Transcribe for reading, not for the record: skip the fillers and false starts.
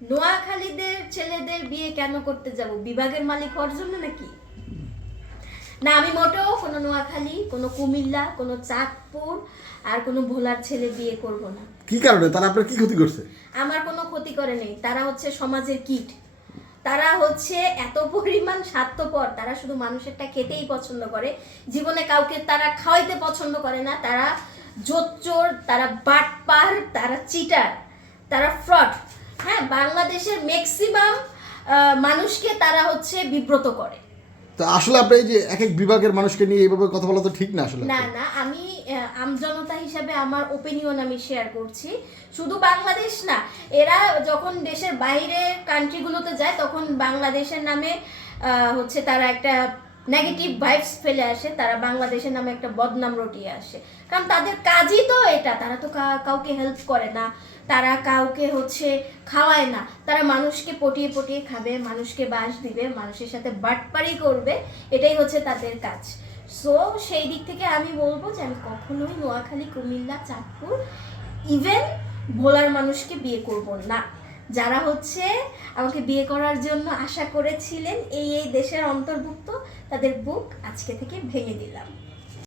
নোয়াখালীদের ছেলেদের বিয়ে কেন করতে যাব? বিভাগের মালিক হওয়ার জন্য নাকি? না, আমি মোটেও কোনো নোয়াখালী, কোনো কুমিল্লা, কোনো চাঁদপুর আর কোনো ভোলার ছেলে বিয়ে করব না। কি কারণে? তারা আপনার কি ক্ষতি করছে? আমার কোনো ক্ষতি করে নেই। তারা হচ্ছে সমাজের কীট। তারা হচ্ছে এত পরিমাণ স্বার্থপর, তারা শুধু মানুষেরটা খেতেই পছন্দ করে, জীবনে কাউকে তারা খাওয়াইতে পছন্দ করে না। তারা জোচ্চোর, তারা বাটপার, তারা চিটার, তারা ফ্রড। হ্যাঁ, বাংলাদেশের ম্যাক্সিমাম মানুষকে তারা হচ্ছে বিব্রত করে। তো আসলে আপনি এই যে এক এক বিভাগের মানুষকে নিয়ে এইভাবে কথা বলা তো ঠিক না আসলে। না না, আমি আমজনতা হিসাবে আমার ওপিনিয়ন আমি শেয়ার করছি। শুধু বাংলাদেশ না, এরা যখন দেশের বাইরের কান্ট্রিগুলোতে যায় তখন বাংলাদেশের নামে হচ্ছে তারা একটা নেগেটিভ ভাইবস ফেলে আসে, তারা বাংলাদেশের নামে একটা বদনাম রটিয়ে আসে। কারণ তাদের কাজই তো এটা, তারা তো কাউকে হেল্প করে না, তারা কাউকে হচ্ছে খাওয়ায় না, তারা মানুষকে পটিয়ে পটিয়ে খাবে, মানুষকে বাস দিবে, মানুষের সাথে বাটপারি করবে, এটাই হচ্ছে তাদের কাজ। সো সেই দিক থেকে আমি বলবো যে আমি কখনোই নোয়াখালী, কুমিল্লা, চাঁদপুর, ইভেন ভোলার মানুষকে বিয়ে করব না। যারা হচ্ছে আমাকে বিয়ে করার জন্য আশা করেছিলেন এই দেশের অন্তর্ভুক্ত, তাদের বুক আজকে থেকে ভেঙে দিলাম।